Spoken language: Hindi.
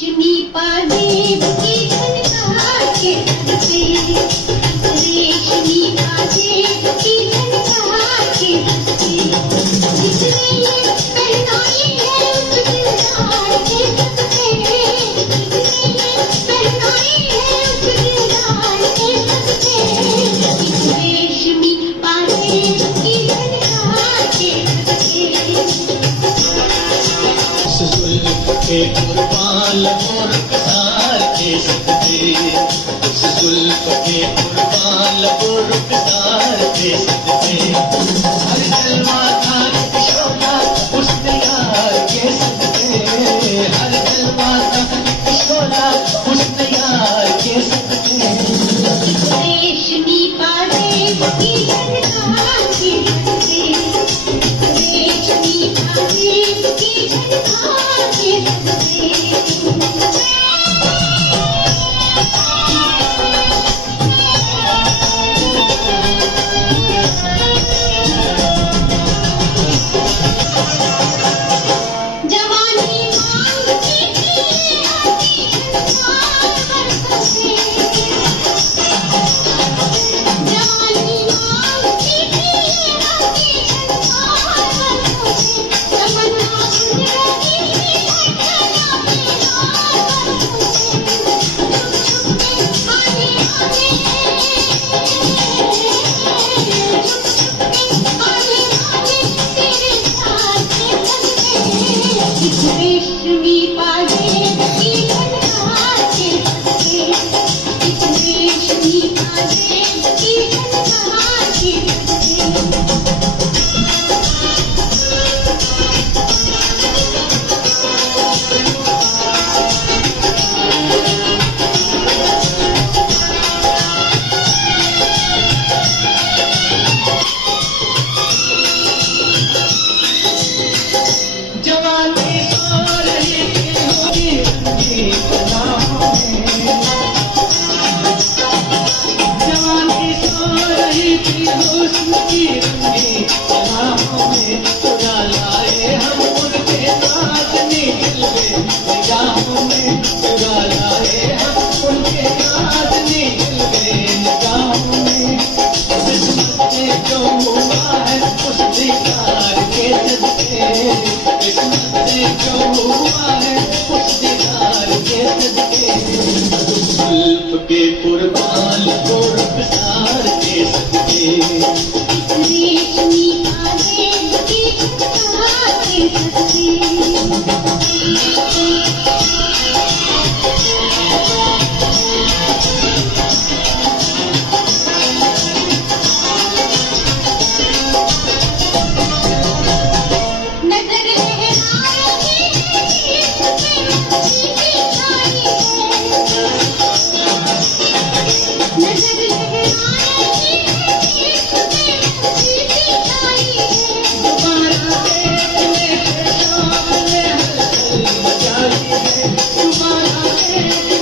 रेशमी पाजेब की झनकार के सदके, रेशमी पाजेब की झनकार के सदके, जिसने ये पहनाई है उस दिलदार के सदके, जिसने ये पहनाई है उस दिलदार के सदके, रेशमी पाजेब की झनकार के सदके। के कुर्बान और कसार के सदके, उस जुल्फ के कुर्बान और कसार के सदके, हर जलवा था एक शोला उसने यार के सदके, हर जलवा था एक शोला उसने यार के सदके। रेशमी पाजेब की झनकार के सदके, रेशमी पाजेब की झनकार के सदके। जवानी मांगती थी आती झनकार बरसों से, जवानी मांगती थी आती झनकार बरसों से, तमन्ना उड़ रही थी भटकना बेकार बरसों से, छुप छुप के आने आने, छुप छुप के आने आने तेरे साथ के सदके, इस रेशमी पाजेब की झनकार के सदके, इस रेशमी पाजेब की झनकार के सदके। जवानी सो रही थी होगी रंगी पनाहों में, जवानी सो रही थी हुस्न की रंगी पनाहों में, चुरा लाए हम उनके नाज़नी जलवे निगाहों में, चुरा लाए हम उनके नाज़नी जलवे निगाहों में। किस्मत से जो हुआ है उस दीदार के सदके, किस्मत से जो हुआ है उस दीदार के सदके, जुल्फ के कुर्बान और कसार के सदके। रेशमी पाजेब की झनकार के सदके। नजर लहरा रही है इश्क में मस्ती की छाई है, नजर लहरा रही है इश्क में मस्ती की छाई है, दोबारा देखने के सामने हलचल मचाई है, दोबारा देखने